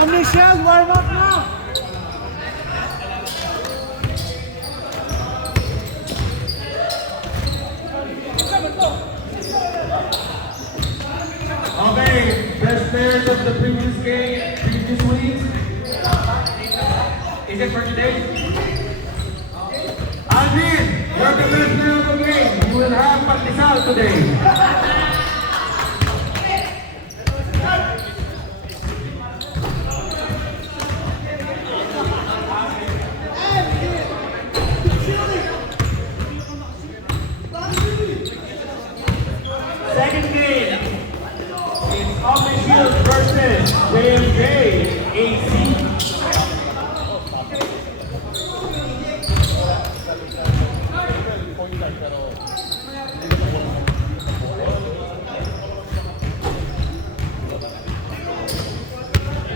Omnishield, warm up now! Okay, best players of the previous game, previous weeks. Is it for today? Alvin, you're the best player of the game. You will have Pagdisal today. Second game, it's Omnishield versus JMJ AC.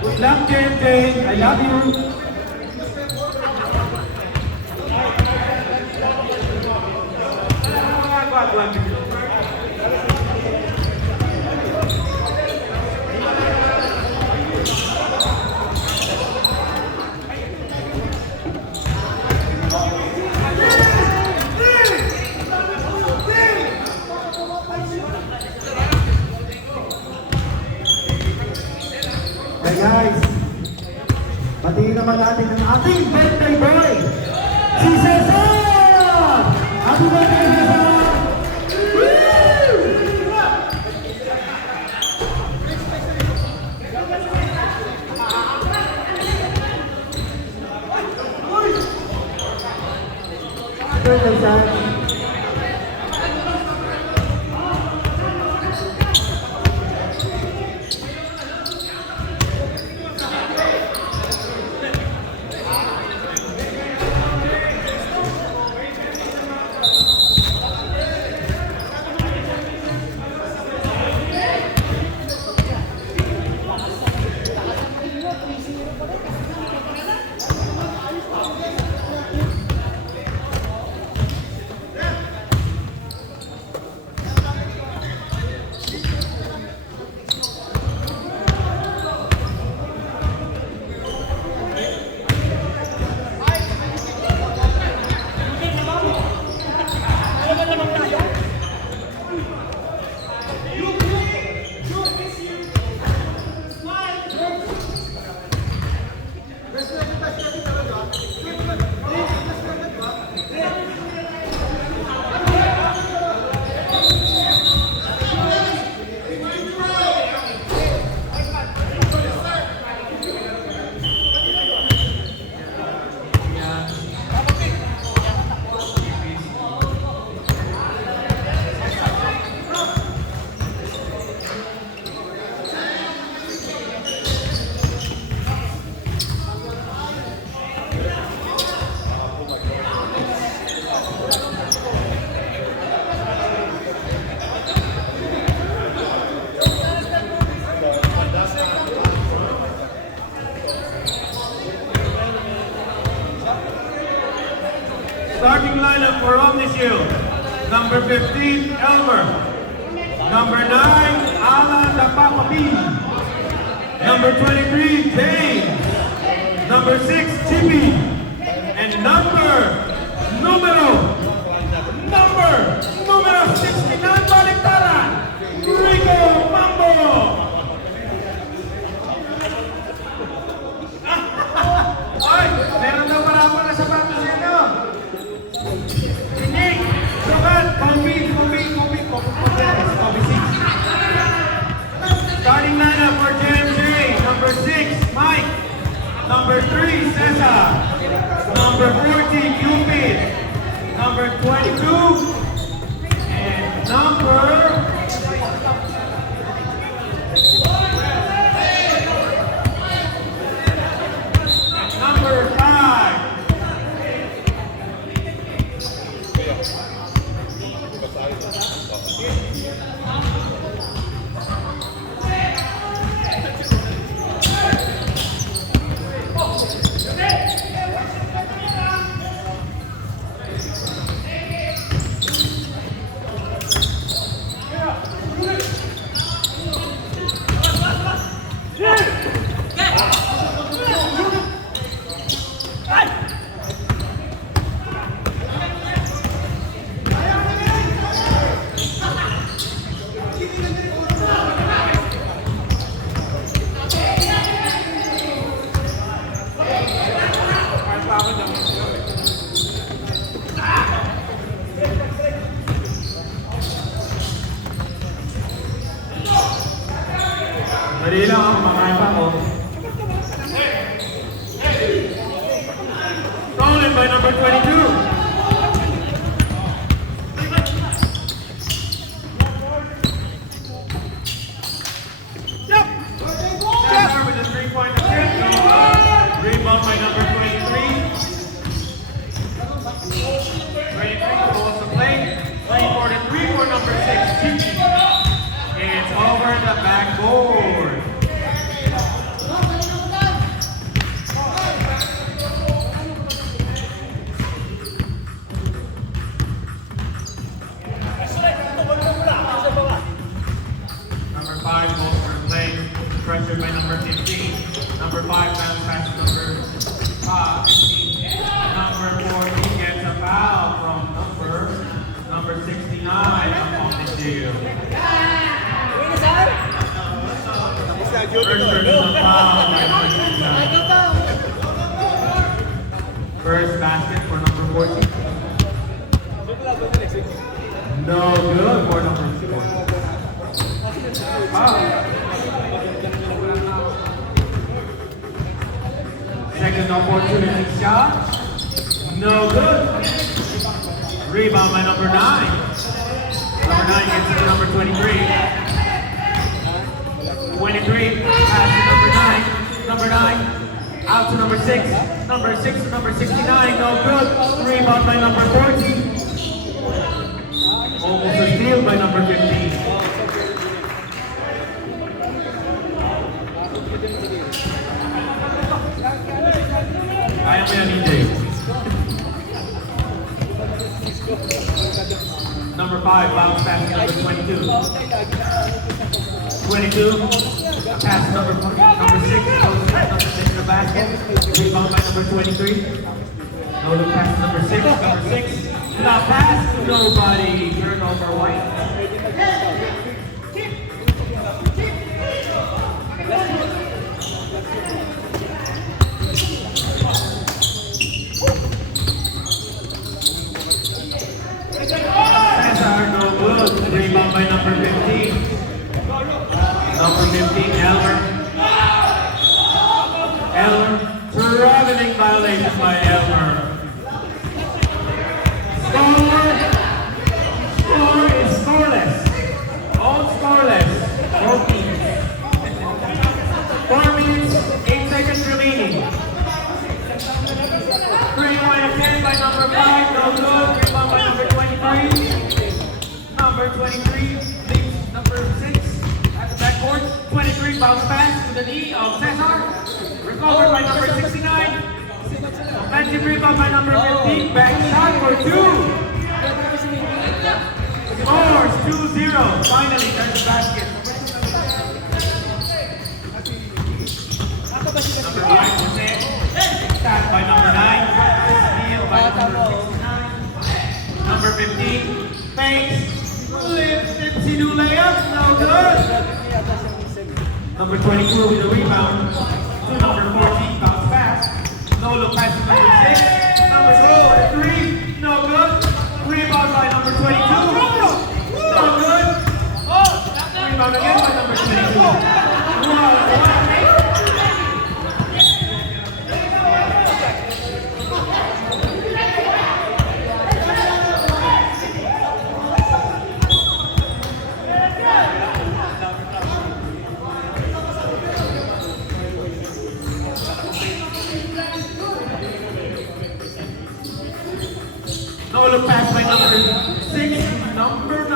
Good luck, JMJ. I love you. Hey guys, batiin naman natin ang ating birthday boy, si Cesar! Happy birthday, Cesar! Birthday, Cesar! Starting lineup for Omnishield. Number 15, Elmer. Number 9, Alan the Papa B. Number 23, James. Number 6, Chippy. And numero 69, Baliktaran, Rico Mambo. Ay, meron daw marami na sapatos niyo. Nick, Johan, Kobe 6. Starting lineup for JMJ, number 6, Mike. Number 3, Cesar. Number 40, Cupid. Number 22, and number 5. Dali lang ako, makain pa ako. Stolen by number 22. Center with a 3-point attempt. Rebound by number 23. 23 goes to play. 343 for number 6, Chichi. It's over the backboard. Number 5 goes for play. Pressured by number 15. Number 5 bounce pass to number 15. Number 14 gets a foul from number 69 on the shield. First basket for number 14. No good for number 4. Second opportunity shot. No good. Rebound by number 9. Number 9 gets it to number 23. 23, pass to number 9. Number 9, out to number 6. Number 6 to number 69, no good. Rebound by number 14. Almost a steal by number 15. I am DJ. Number 5, bounce pass to number 22. 22, pass number 6, number 6 in the basket. Rebound by number 23. No look pass number 6, number 6. Not pass to nobody. Turnover White. Cesar, no good. Rebound by number 15. Number 15, Elmer. Traveling violation by Elmer. Score is scoreless. All scoreless. 14. 4 minutes, 8 seconds remaining. 3-point attempt by number 5, no good. Rebound by number 23. Number 23 leads number 6 at the backboard. 23 bounce pass to the knee of Cesar. Recovered by number 69. Offensive rebound by number 15. Back shot for 2. Scores 2-0. Finally, there's the basket. Number 5 was it. Tap by number 9. Steal by number 69. Number 15. Fakes. Lifts into layup. No good. Number 22 with a rebound. To number 14. Bounce pass. No look pass to number 6. Number 3. No good. Rebound by number 22. No good. Rebound again by number 22. Wow. No look pass by number 6, number 9.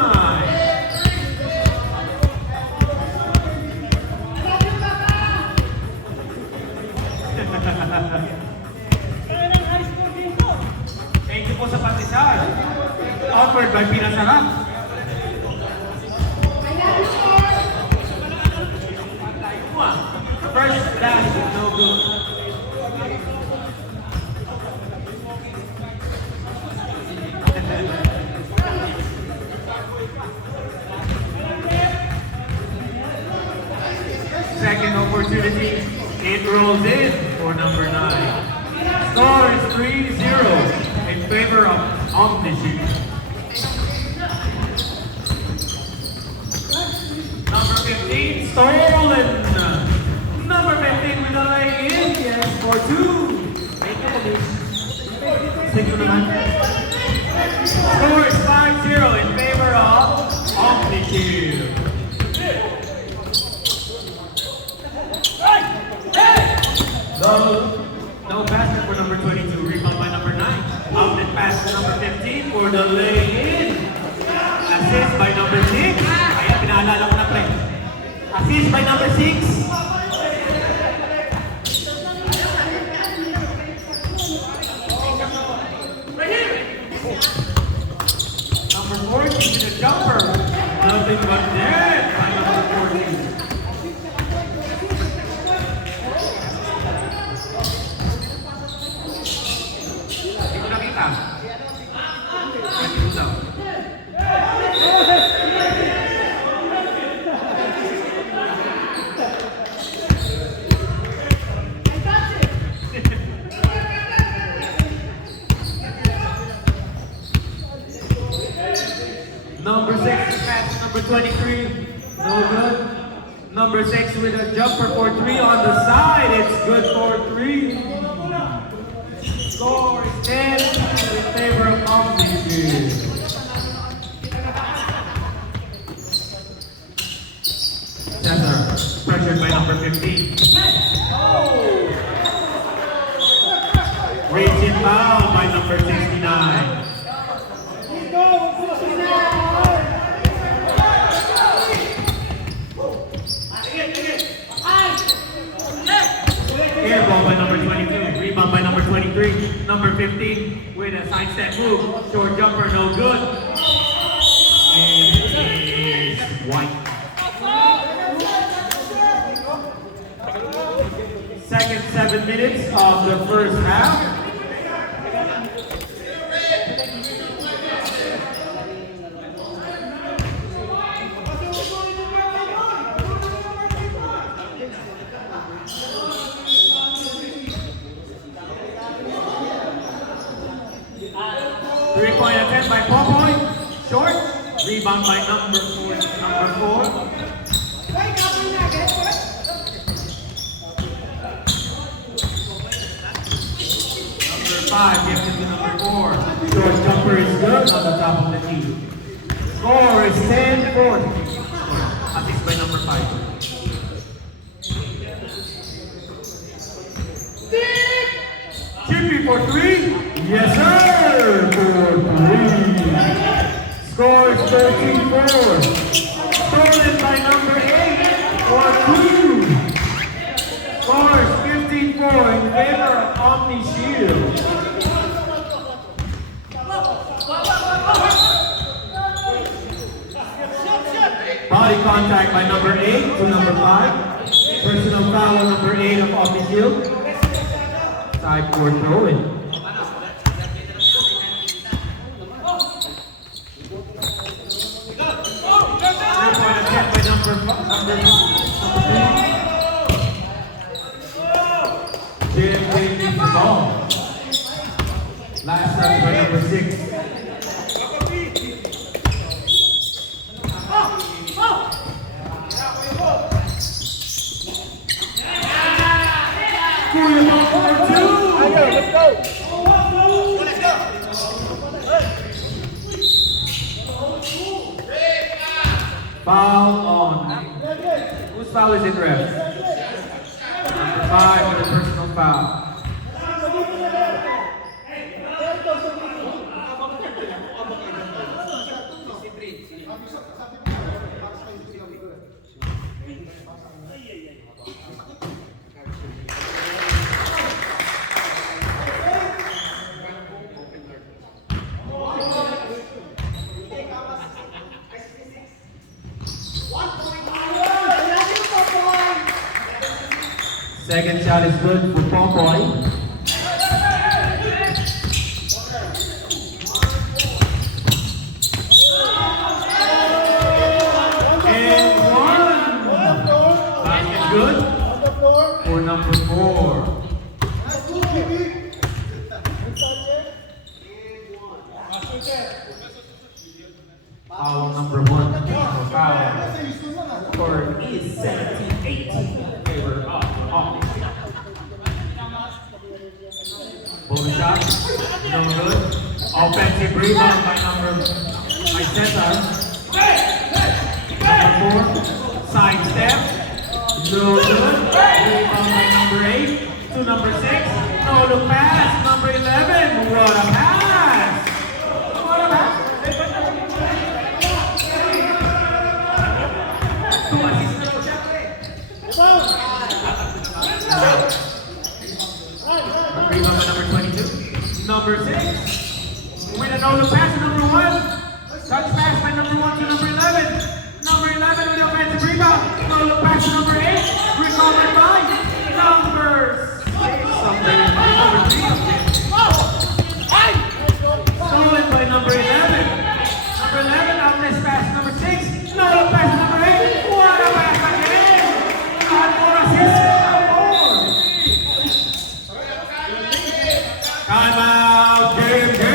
Thank you po sa patisal. Offered by Pinasarap. First dash, no good. Second opportunity, it rolls in for number 9. Score is 3-0 in favor of Omnishield. Number 15, stolen. 2. Score is 5-0 in favor of Omnishield. No basket for number 22. Rebound by number 9. Outlet pass to number 15 for the lay-in. Assist by number 6. Kaya pinaalala ko na pre. Assist by number 6. Number 14 to the jumper. Nothing but net by number 14. Hindi ko nakita. 22 daw. Number 6 pass number 23. No good. Number 6 with a jumper for 3 on the side. It's good for 3. Score is 10 in favor of Omnishield. Cesar, pressured by number 15. Raging foul by number 69. Air ball by number 22. Rebound by number 23. Number 15 with a side step move. Short jumper, no good. And it is white. Second 7 minutes of the first half. Three-point attempt by Popoy. Short. Rebound by number 4. Number 5 gives it to number 4. Short jumper is good on the top of the key. Score is 10-4. Assist by number 5. Chippy for 3. Yes, sir! For 3. Score is 13-4. Stolen by number 8 for 2. Score is 15-4 in favor of Omnishield. Body contact by number 8 to number 5. Personal foul on number 8 of Omnishield. Side court throw-in. Last touch by number 6. Let's go. Foul on. Whose foul is it, ref? Number 5 with a personal foul. Second shot is good for Popoy. And 1. Basket good for number 4. Foul number 1. Foul. Score is 17-18 in favor of Omnishield. offensive rebound by Cesar. Number 4, side step. No good. Rebound by number 8 to number 6. No look pass. Number 11. What a pass! What a pass! Rebound by number 22. Number 6. With a no look pass to number 1. Touch pass by number 1 to number 11. Number 11 with offensive rebound. No look pass to number 8. Recovered by number 6. Something number 3. Stolen by number 11. Number 11 outlet pass number 6. No look pass to number 8. What a pass again! And more assists. Time out, JMJ!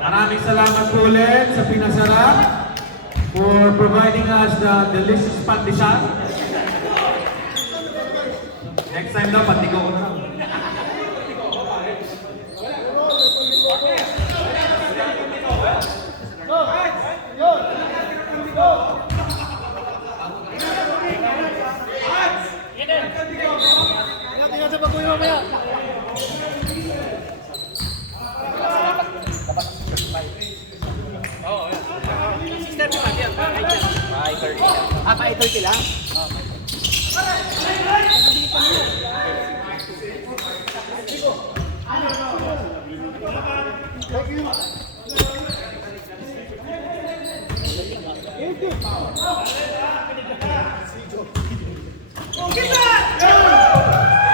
Maraming salamat po ulit sa pinasarap for providing us the delicious pandesal. Next time daw, patigo ko na lang. Ingat sa pag-uwi mamaya. Ah, 5:30 lang?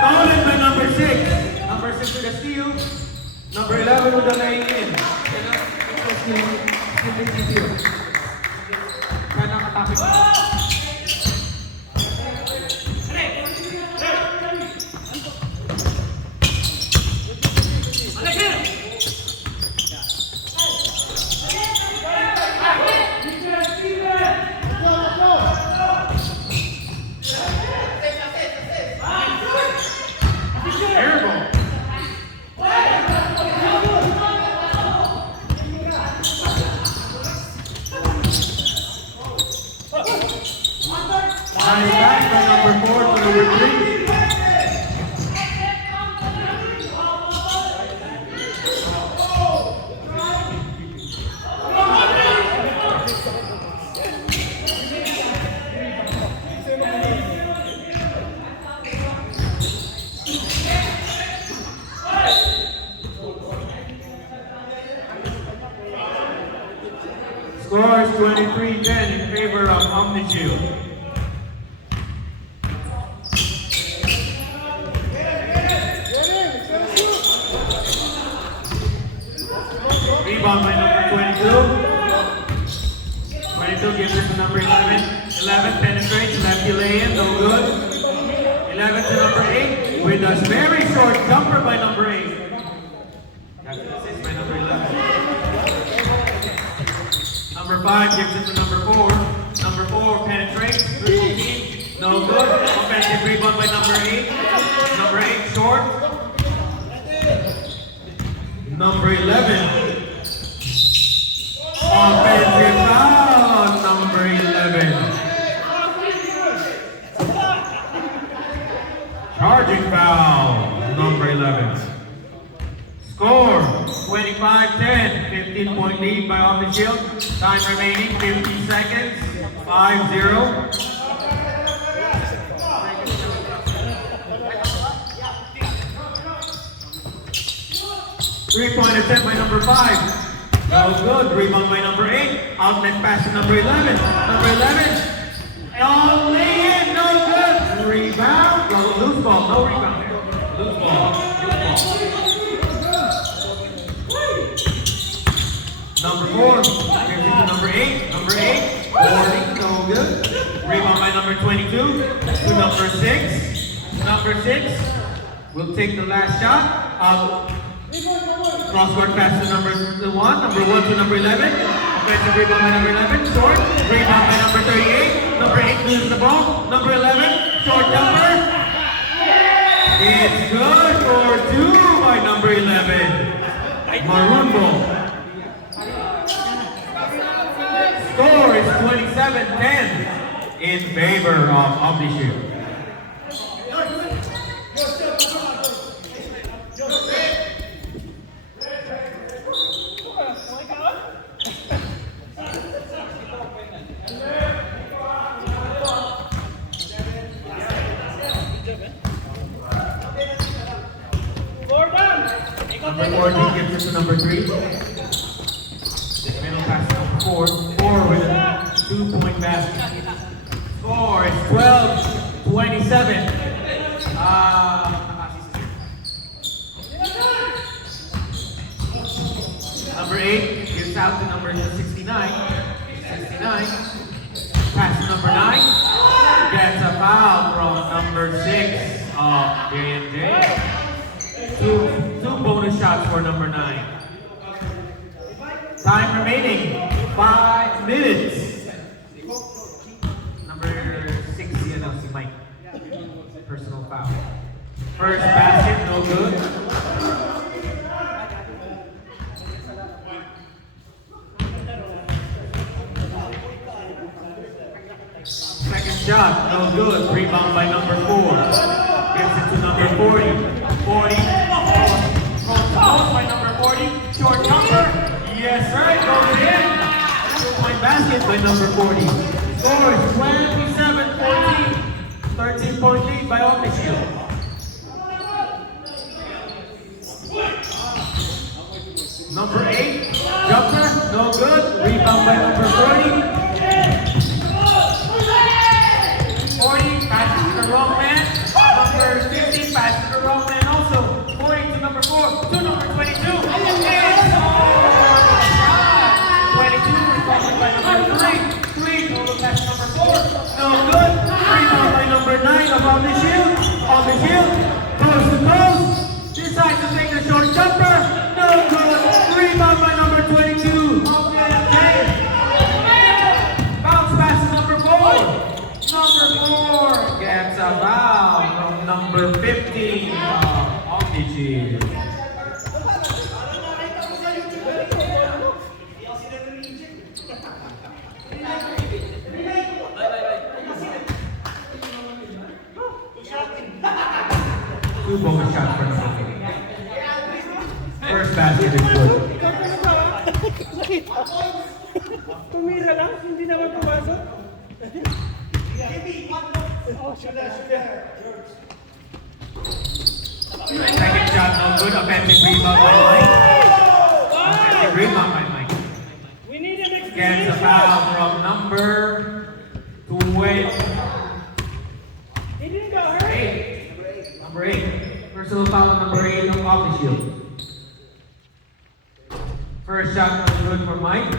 Stolen by number 6. Number 6 with a steal. Number 11 with a laying in. Kaya nakatapit. Airball. Nice back by number 4 to number 3. Score is 23-10 in favor of Omnishield. Rebound by number 22. 22 gives it to number 11. 11 penetrates, lefty lay-in, no good. 11 to number 8 with a very short jumper by number 8. That's an assist by number 11. Number 5 gives it to number 4. Number 4 penetrates, triple team, no good. Offensive rebound by number 8. Number 8 short. Number 11. Offensive foul, number 11. Charging foul, number 11. Score, 25-10, 15-point lead by Omnishield. Time remaining, 50 seconds, 5-0. Three-point attempt by number 5. No good. Rebound by number 8. Outlet pass to number 11. Number 11. Oh, lay in. No good. Rebound. No, loose ball. No rebound there. Loose ball. Number 4. Gives it to number 8. Number 8. Warning. No good. Rebound by number 22. To number 6. Number 6 will take the last shot. Cross-court pass to number 1. Number 1 to number 11. Offensive rebound by number 11. Short. Rebound by number 38. Number 8 loses the ball. Number 11. Short jumper. It's good for 2 by number 11. Maroon ball. Score is 27-10 in favor of Omnishield. Number 14 gives it to number 3. Middle pass to number 4. 4 with a 2-point basket. Score is 12-27. Number 8 gives out to number 69. 69. Pass to number 9. Gets a foul from number 6 of J&J. Two bonus shots for number 9. Time remaining, 5 minutes. Number 6, si Mike. Personal foul. First basket, no good. Second shot, no good. Rebound by number 4. Gives it to number 40. 40. Post by number 40. Short jumper. Yes, sir. It goes in. 2-point basket by number 40. Score is 27-14. 13-point lead by Omnishield. Number 8. Jumper. No good. Rebound by number 40. 40. Passes to the wrong man. Number 15. Passes to the wrong man also. 40 to number 4. To number 22. It's all shot. 22 recovered by number 3. 3 total pass number 4. No good. Rebound by number 9 of Omnishield. Omnishield. Post to post. Decides to take the short jumper. No good. Rebound by number 22. Bounce pass to number 4. Number 4 gets a foul from number 15 of Omnishield. Two bonus shots for number 4. First basket is good. Tumira lang, hindi naman pumasok. Second shot, no good. Offensive rebound by Mike. Offensive rebound by Mike. We need an explanation. Gets a foul from number 12. He didn't go hurt. 8. Number 8. Personal foul on number 8 of Omnishield. First shot was good for Mike.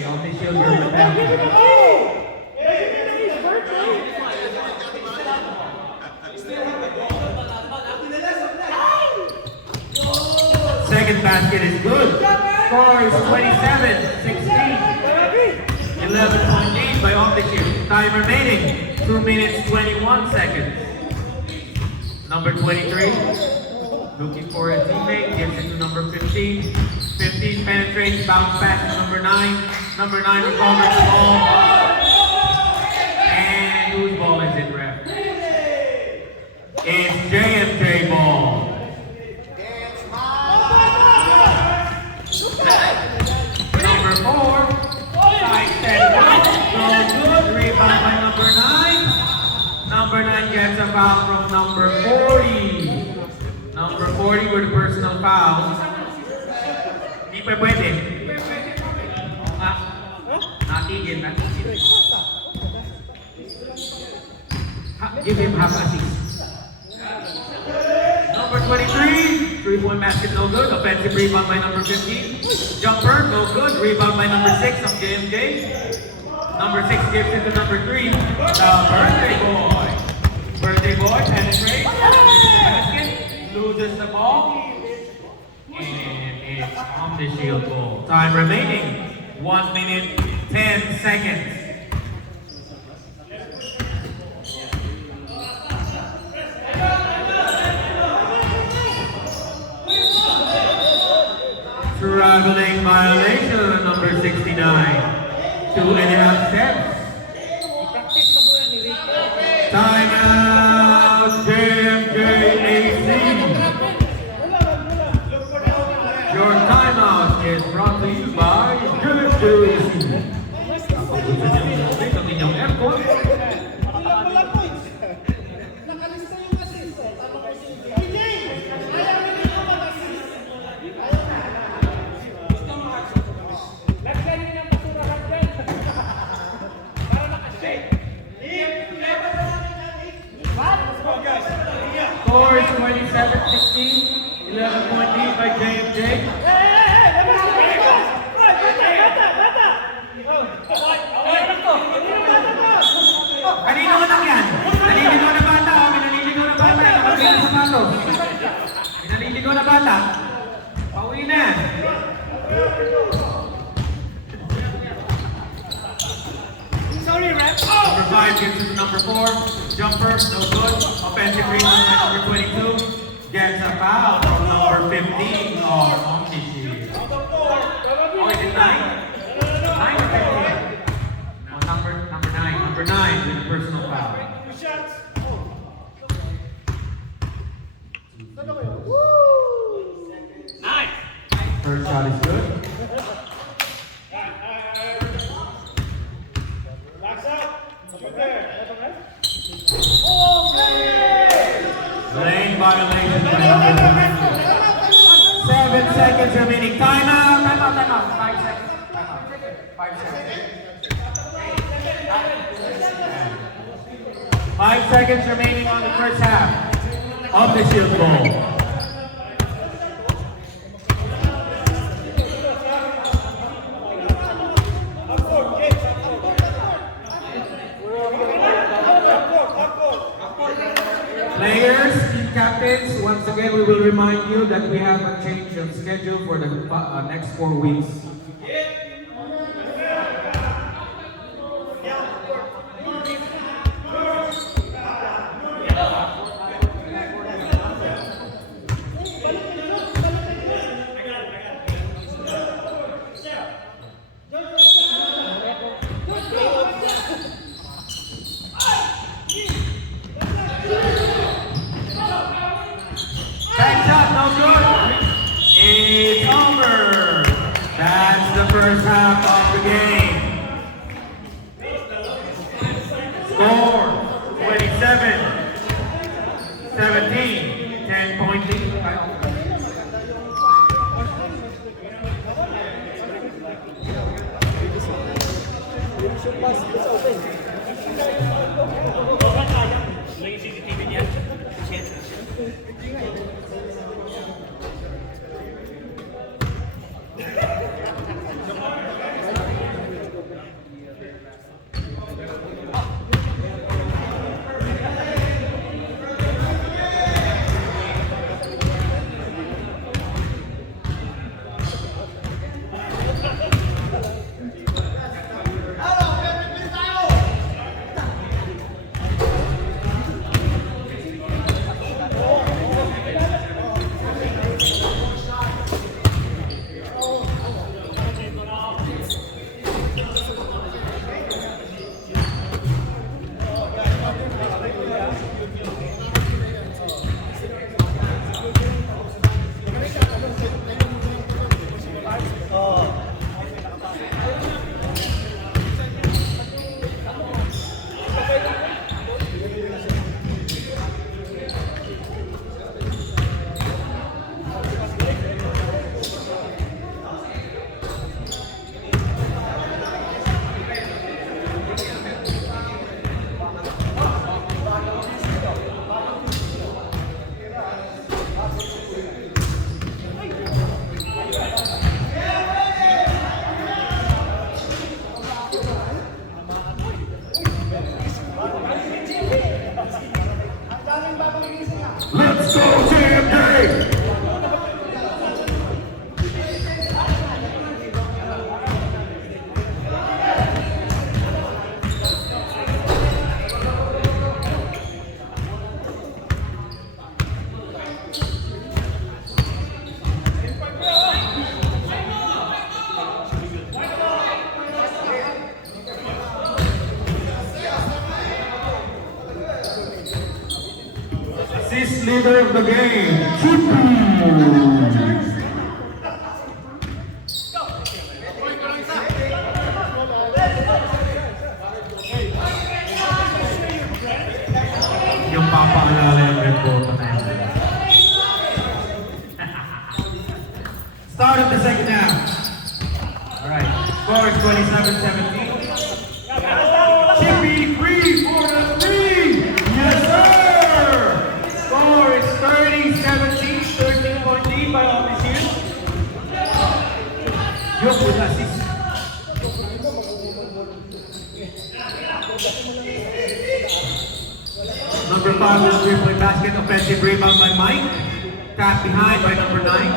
Okay, Omnishield, you're in the penalty. Second basket is good. Score is 27-16. 11-point lead by Omnishield. Time remaining, 2 minutes 21 seconds. Number 23, looking for a teammate, gives it to number 15. 15 penetrates, bounce pass to number 9. Number 9 recovers the ball. And whose ball is it, ref? It's JMJ ball. Number 4, side step, no good, rebound by number 9. Number 9 gets a foul from number 40. Number 40 with a personal foul. Hindi pa pwede. Natigil. Give him half assist. Number 23, 3-point basket, no good. Offensive rebound by number 15. Jumper, no good. Rebound by number 6 of JMJ. Number 6 gives it to number 3, the birthday boy. Birthday boy penetrates, basket, loses the ball, and it's Omnishield goal. Time remaining, 1 minute, 10 seconds. Traveling violation number 69. 2.5 steps. I-practice pa muna ni Rico. Timeout, JMJAC. Your timeout is brought to you by JMJAC. Kapag gusto niyong lumit ang inyong aircon, Wala points. Nakalista yung assist. Tama ko si PJ! Ayaw na dito mag-assist. Lagyan niyo ng basura lagyan. Para nakashake. score is 27-16. 11-point lead by JMJ. Kanino anak yan? Naliligaw na bata, oh. May naliligaw na bata. Nakabili na sapatos. May naliligaw na bata. Pauwi na. Sorry, rep. Number 5 gets it to number 4. Jumper, no good. Offensive rebound by number 22. Gets a foul from number 15 on Omnishield. Oh, is it 9? 9 or 15? No, number 9. Number 9 with a personal foul. First shot is good. Lane violation by number 7 seconds remaining. Timeout. 5 seconds. 5 seconds. 5 seconds remaining on the first half of the Shield Bowl. Players, team captains, once again we will remind you that we have a change of schedule for the next 4 weeks. Back shot, no good. It's over. That's the first half of the game. Score 27-17. 10-point lead. minutes leader of the game, Chippy. Yung papaalala yung red button na yun. Start of the second half. Alright, score is 27-17. Chippy free for the three. Yes, sir. Score is 30-17, 13-point lead by Omnishield. Yok with assist. Number 5 with a 3-point basket, offensive rebound by Mike. Tap behind by number 9.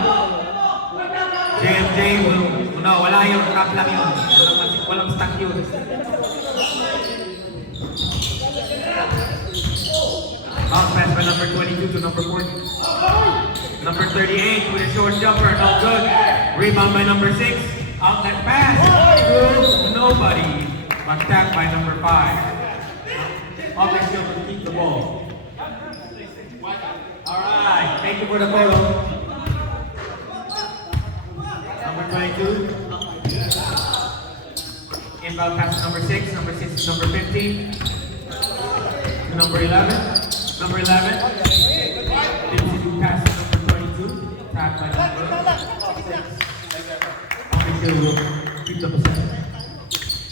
JMJ will, no, wala yung tap lang yun. Walang stack yun. Bounce pass by number 22 to number 40. Number 38 with a short jumper, no good. Rebound by number 6. Outlet pass. Good. Nobody. But tap by number 5. Obviously, will keep the ball. Alright, thank you for the photo. Number 22. Inbound pass to number 6. Number 6 to number 15. To number 11. Number 11. Dipsy pass to number 22. Tap by number 6. Obviously, will keep the possession.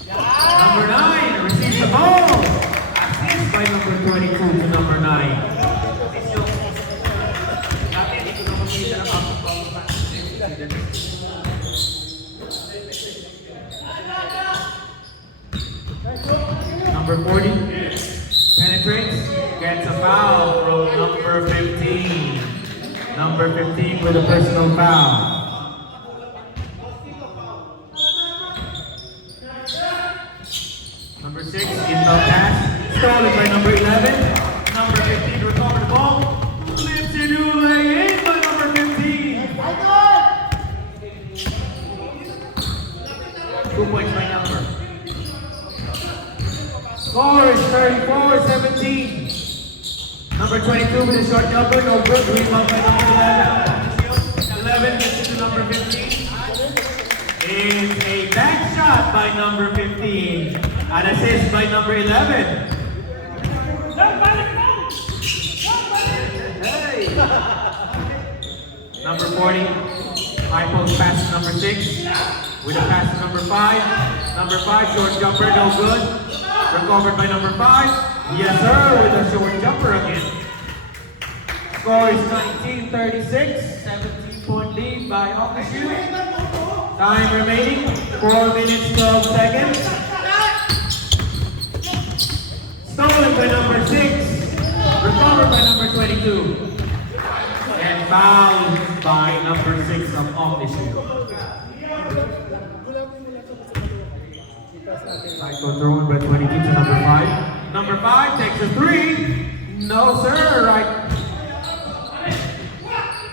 Number 9 receives the ball. Assist by number 22 to number 9. Number 40 penetrates, gets a foul from number 15. Number 15 with a personal foul. Number 6, inbound pass, stolen by number 11. Number 15 recovered the ball. Flips it in by number 15. 2 points by number. Score is 34-17. Number 22 with a short jumper, no good. Rebound by number 11. 11 gets it to number 15. It's a back shot by number 15. An assist by number 11. Hey. Number 40. High post pass to number 6. With a pass to number 5. Number 5, short jumper, no good. Recovered by number 5. Yes, sir, with a short jumper again. Score is 19-36. 17-point lead by Omnishield. Time remaining, 4 minutes, 12 seconds. Stolen by number 6. Recovered by number 22. And fouled by number 6 of Omnishield. Cycle thrown by 22 to number 5. Number 5 takes a 3. No, sir. Right.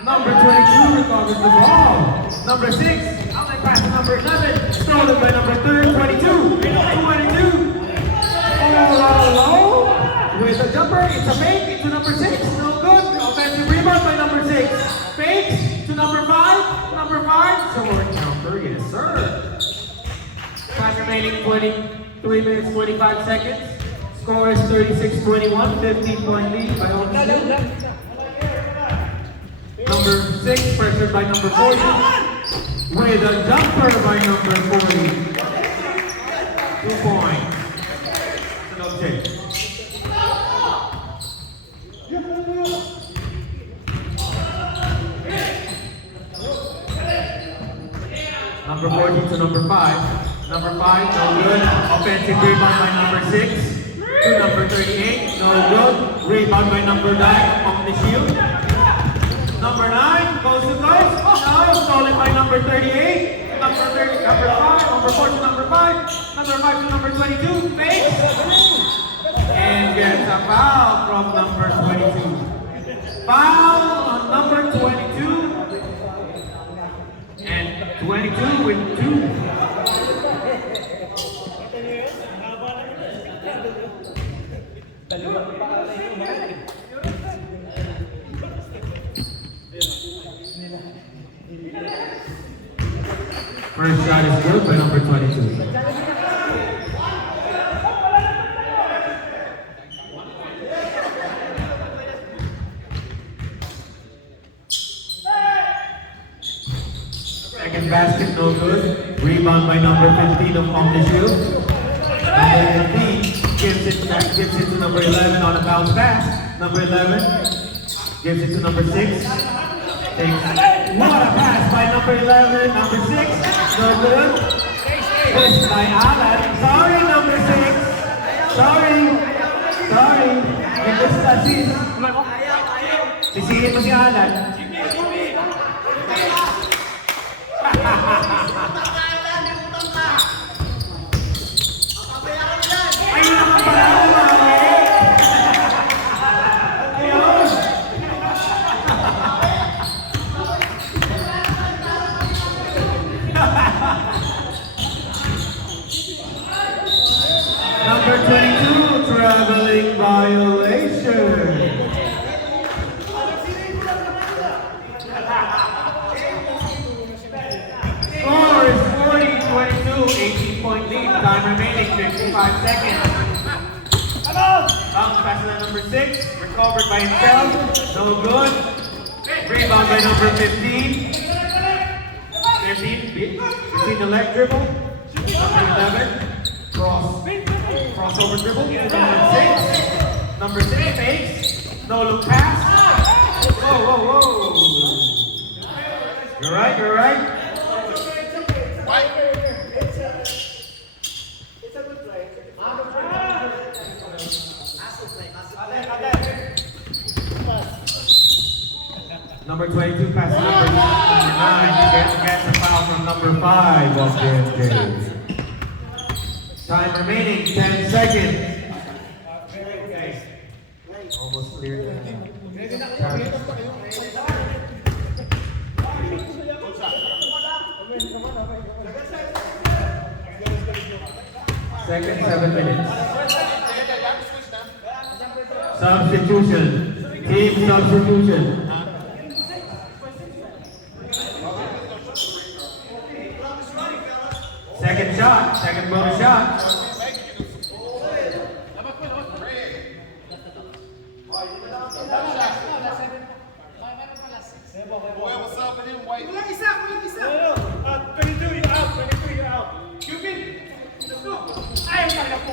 Number 22 recovers the ball. Number 6, outlet pass to number 11. Stolen by number 22. 22. All low. With a jumper, it's a fake to number 6. No good. Offensive rebound by number 6. Fakes to number 5. Number 5. Short jumper. Yes, sir. Time remaining 23 minutes, 45 seconds. Score is 36-21, 15-point lead by Omnishield. Number 6, pressured by number 40. With a jumper by number 40. 2 points. No change. Number 40 to number 5. Number 5, no good. Offensive rebound by number 6. To number 38, no good. Rebound by number 9, Omnishield. Number 9, goes to close. No, stolen by number 38. Number 30, number 5, number 4 to number 5. Number 5 to number 22, fakes. And gets a foul from number 22. Foul on number 22. And 22 with 2. First shot is good by number 22. Second basket, no good. Rebound by number 15 of Omnishield. Number 15 gives it to number 11 on a bounce pass. Number 11 gives it to number 6. What a pass by number 11, number 6. No good. Push by Alan. Sorry, number 6. Sorry. Ito sa assist. Sisihin mo si Alan. Ayun naman pala umami. Ayun. Number 22, traveling violation. Score is 40-22, 18-point lead. Time remaining, 55 seconds. Bounce pass to number 6, recovered by himself. No good. Rebound by number 15. 15 the leg dribble. Number 11. Crossover dribble. Number 6 fakes. No look pass. Whoa. You're right. Number 22 passes number 9. Gets a foul from number 5 of JJ. Time remaining, 10 seconds. Almost clear. Second, 7 minutes. Substitution. Team substitution. Second shot, second bonus shot. Kulang isa. 22, you're out. Cupid, let's go. Ayaw talaga po.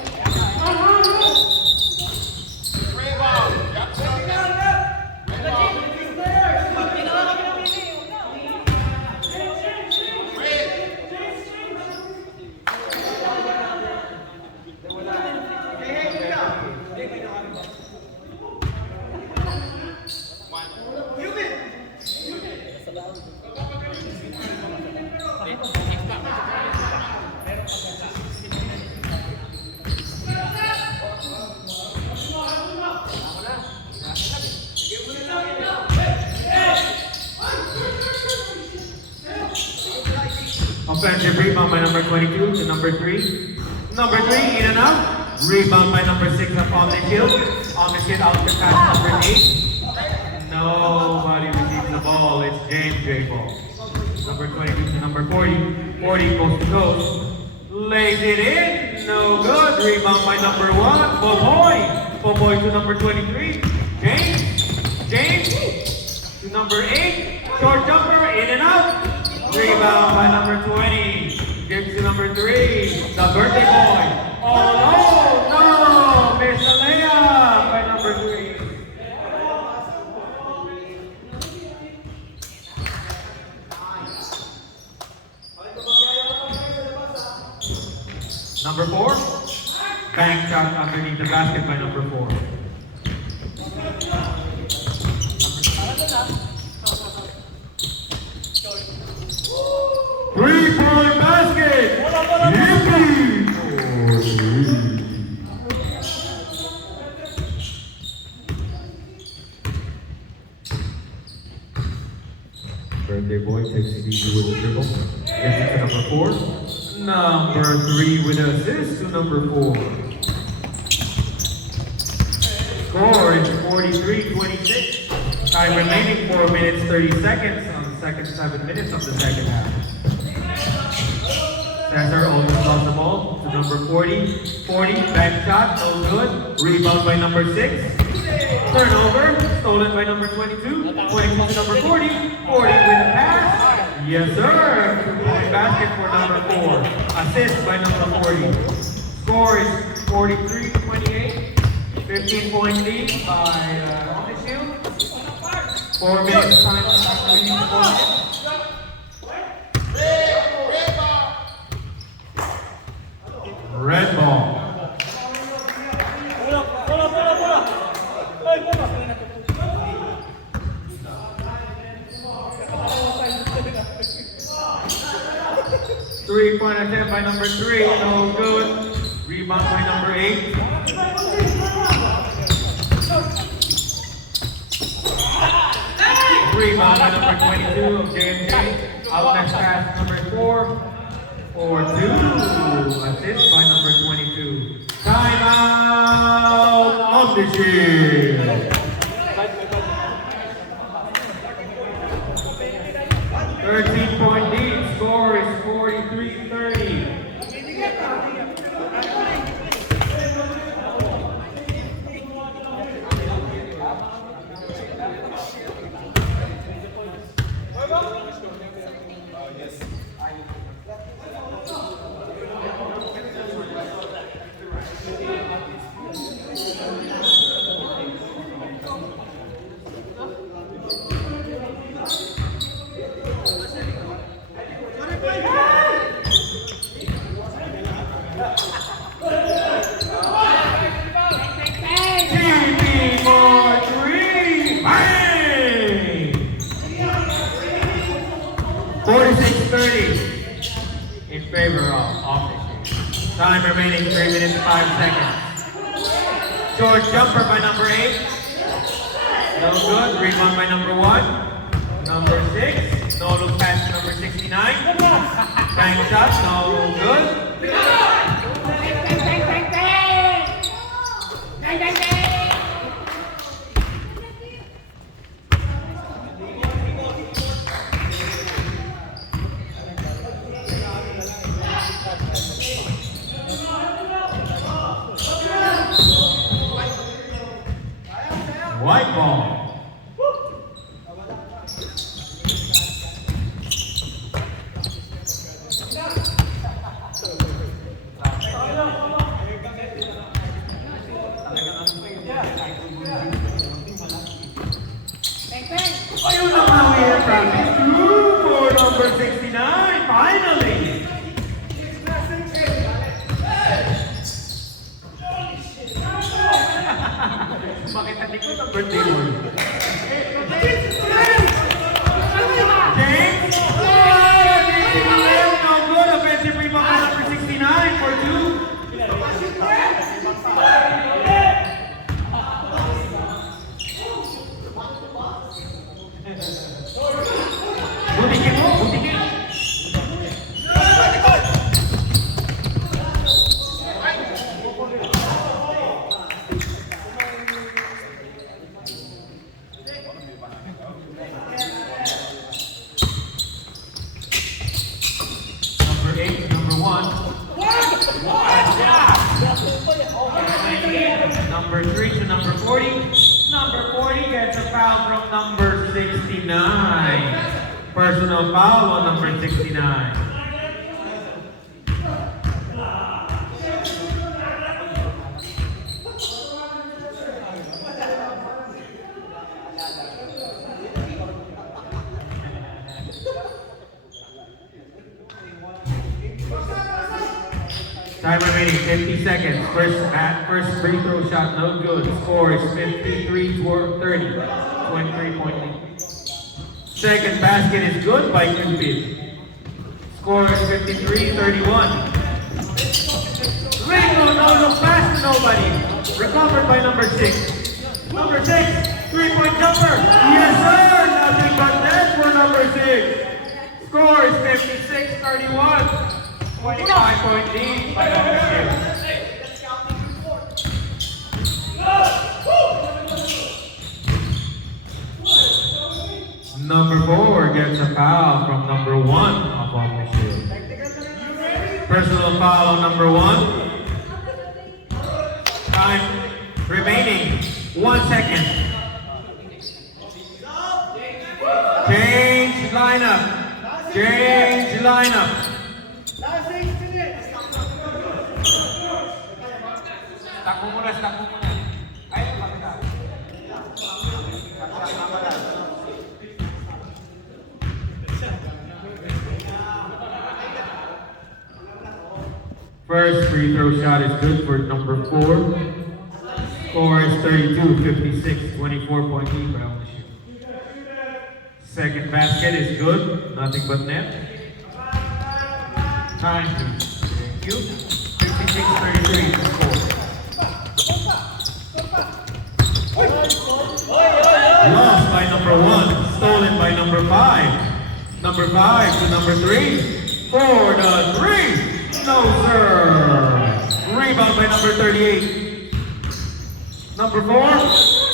Offensive rebound by number 22 to number 3. Number 3, in and out. Rebound by number 6 of Omnishield. Omnishield out to pass number 8. Nobody receives the ball. It's James J. Ball. Number 22 to number 40. 40 coast to coast. Lays it in. No good. Rebound by number 1. Boboy to number 23. James to number 8. Short jumper, in and out. Rebound by number 20. Gives to number 3. The birthday boy. Oh no! Miss the layup by number 3. Number 4. Bank shot underneath the basket by number 4. Three-point basket! Yippee! Birthday boy takes it easy with a dribble. Gets it to number 4. Number 3 with an assist to number 4. Score is 43-26. Time remaining 4 minutes 30 seconds on the second 7 minutes of the second half. Cesar almost lost the ball to number 40. 40, back shot, no good. Rebound by number 6. Turnover, stolen by number 22. 22 to number 40. 40 with a pass. Yes, sir. 2-point basket for number 4. Assist by number 40. Score is 43-28. 15-point lead by Omnishield. 4 minutes time remaining for 4 minutes. Red ball. Three-point attempt by number 3, no good. Rebound by number 8. Rebound by number 22 of J&J. Outlet pass number 4. 4-2. Assist by number 22. Timeout on the shield. 13-point lead. Score is 43-30. In favor of Omnishield. Time remaining 3 minutes 5 seconds. Short jumper by number 8. No good. Rebound by number 1. Number 6. No look pass to number 69. Bank shot. No good. White ball. Ayun na nga, we have practice 2 for number 69, finally! Bakit natin ko ng birthday mo? James? No good, offensive rebound by number 69 for 2. Butikin mo, butikin! Number 8 to number 1. Number 3 to number 40. Number 40 gets a foul from number 69. Personal foul on number 69. Time remaining 50 seconds. First free throw shot, no good. Score is 53-30. 23-point lead. Second basket is good by Cupid. Score is 53-31. Ringo, no look pass to nobody. Recovered by number 6. Number 6, 3-point jumper. Yes, sir. Nothing but net for number 6. Score is 56-31. 25-point lead by Omnishield. Number 4 gets a foul from number 1 of Omnishield. Personal foul on number 1. Time remaining 1 second. Change lineup. Change lineup. Last 6 minutes. Stack mo muna, stack mo muna. Ay, kapita. First free throw shot is good for number 4. Score is 32-56, 24-point lead by Omnishield. Second basket is good, nothing but net. Time, please. Thank you. 56-33 to score. Lost by number 1, stolen by number 5. Number 5 to number 3. For the 3. No, sir. Rebound by number 38. Number 4.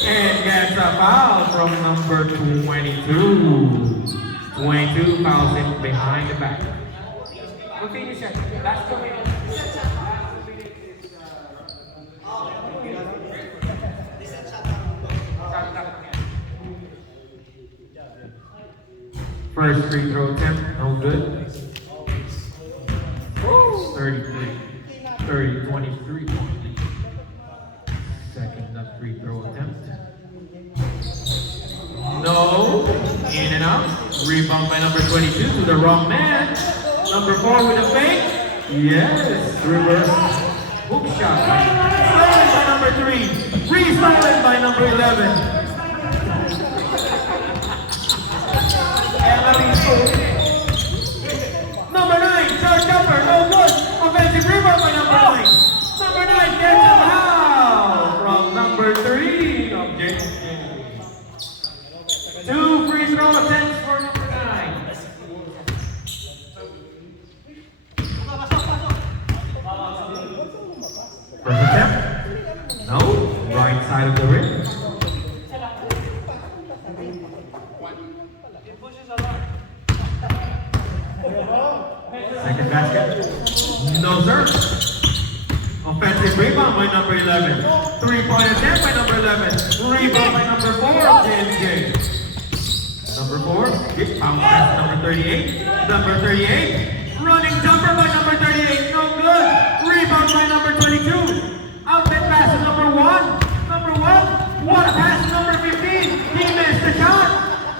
And gets a foul from number 22. 22 fouls in behind the back. Continue siya. Last 2 minutes. First free throw attempt, no good. 30-23. Second free throw attempt. No. In and out. Rebound by number 22 to the wrong man. Number 4 with a fake. Yes. Reverse hook shot. Stolen by number 3. Re-stolen by number 11. Number 9, short jumper, no good. Offensive rebound by number 9. Number 9 gets a foul from number 3 of James. 2 free throw attempts for number 9. First attempt. No. Right side of the rim. Second basket. No, sir. Offensive rebound by number 11. 3-point attempt by number 11. Rebound by number 4, JJ. Number 4. Bounce pass number 38. Number 38. Running jumper by number 38. No good. Rebound by number 22. Outlet pass to number 1. Number 1. What a pass to number 15. He missed the shot.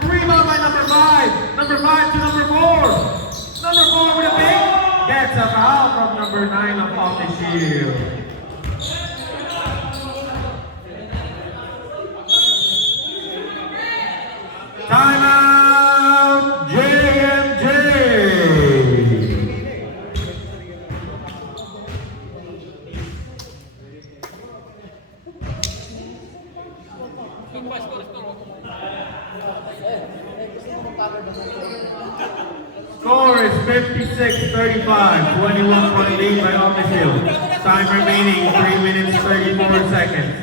Rebound by number 5. Number 5 to number 4. Number 4 with a pick. Gets a foul from number 9 of Omnishield. Timeout, JMJ. Score is 56-35, 21-point lead by Omnishield. Time remaining 3 minutes 34 seconds.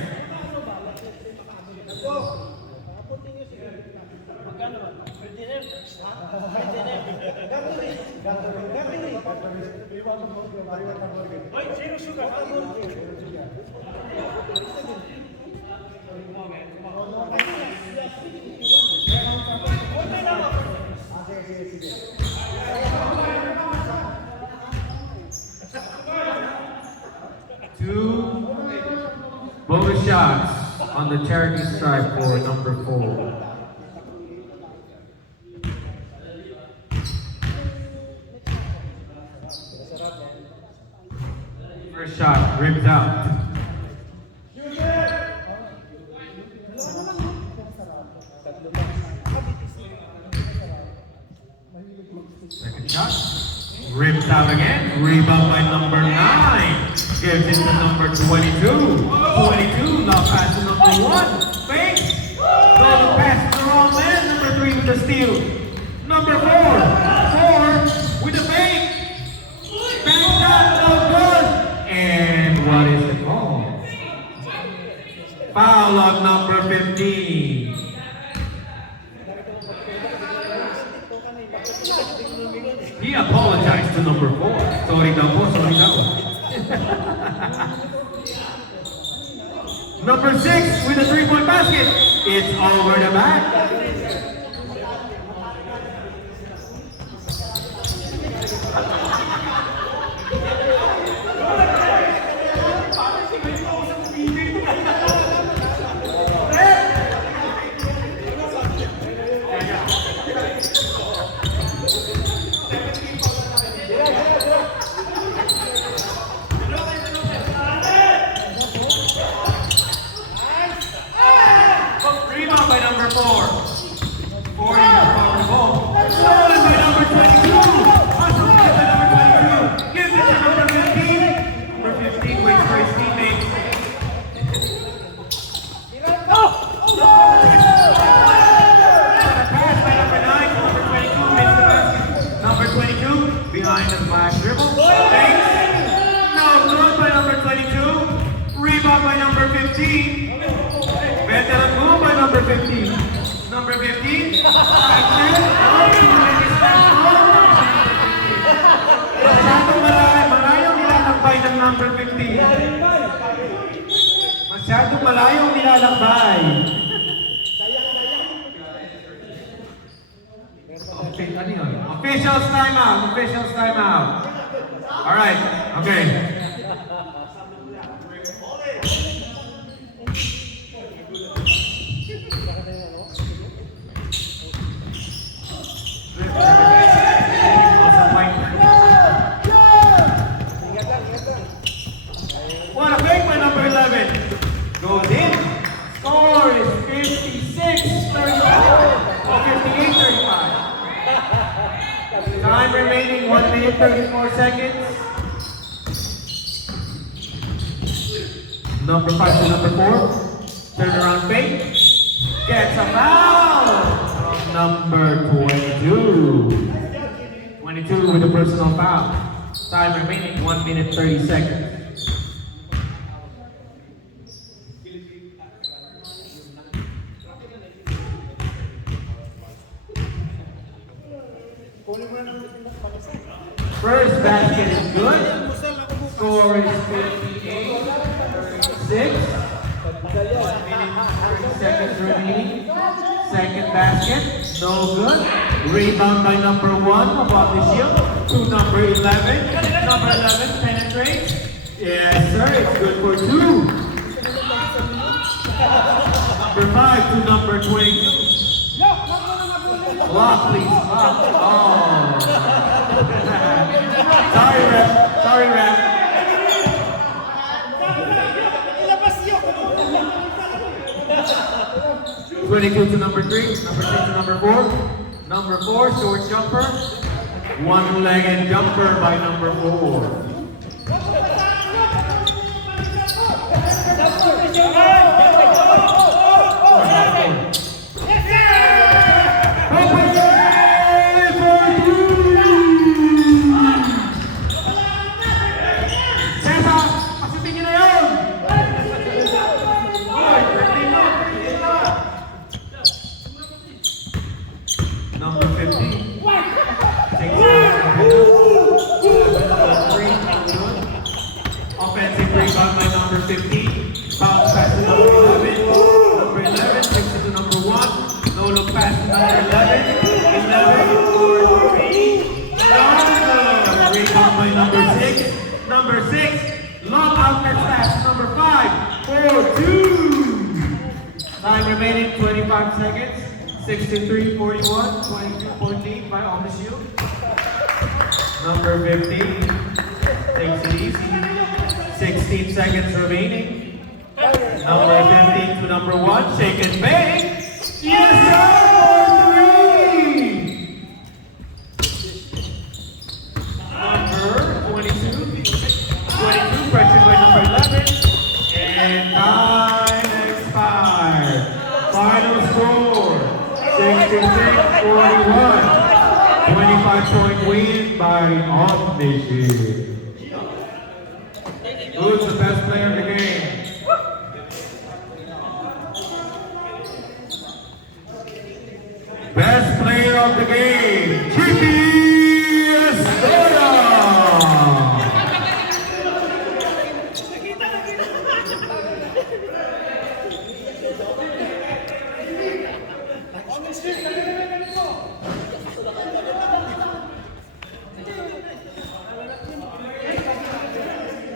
Two bonus shots on the charity stripe for number 4. First shot, rims out. Second shot, rims out again. Rebound by number 9. Gives it to number 22. 22, now pass to number 1. Fake. Go to pass to the wrong man. Number 3 with the steal. Number 4. 4 with the fake. Back shot, no good. And what is the call? Foul on number 15. He apologized to number 4. So Sorry daw po, sorry daw. Number 6 with a 3-point basket. It's over the back. Rebound by number 4. 40 is the ball. Stolen by number 22. Also by number 22. Gives it to number 15. Number 15 waits for his teammates. Pass by number 9. Number 22 makes the basket. Number 22 behind the flash dribble. Thanks. No good by number 22. Rebound by number 15. Veteran move by number 15. Number 15. Masyadong malayong nilalakbay ng number 15. Masyadong malayong nilalakbay. Okay, ano yun? Officials timeout. Officials timeout. Alright, okay. What a fake by number 11. Goes in. Score is 56-34 or 58-35. Time remaining 1 minute 34 seconds. Number 5 to number 4. Turnaround fake. Gets a foul from number 22. 22 with a personal foul. Time remaining 1 minute 30 seconds. First basket is good. Score is 58-36. 1 minute 30 seconds remaining. Second basket, no good. Rebound by number 1 of Omnishield to number 11. Number 11 penetrates. Yes, sir, it's good for 2. Number 5 to number 22. Block, please. Block. Oh. Sorry, ref. Sorry, ref. 22 to number 3. Number 3 to number 4. Number 4, short jumper. One-legged jumper by number 4. Number 15. Offensive rebound by number 15. Bounce pass to number 11. Number 11 takes it to number 1. No look pass to number 11. 11 for 3. Rebound by number 6. Number 6. Long outlet pass. Number 5. For 2. Time remaining 25 seconds. 63-41, 22-point lead by Omnishield. Number 15 takes it easy. 16 seconds remaining. Number 15 to number 1, shake and bake. Yes, sir! 3. Number 22. 22 pressured by number 11. And time expired. Final score. 66-41, 25-point win by Omnishield. Who's the best player of the game? Best player of the game, Chicky Estrada! Steve,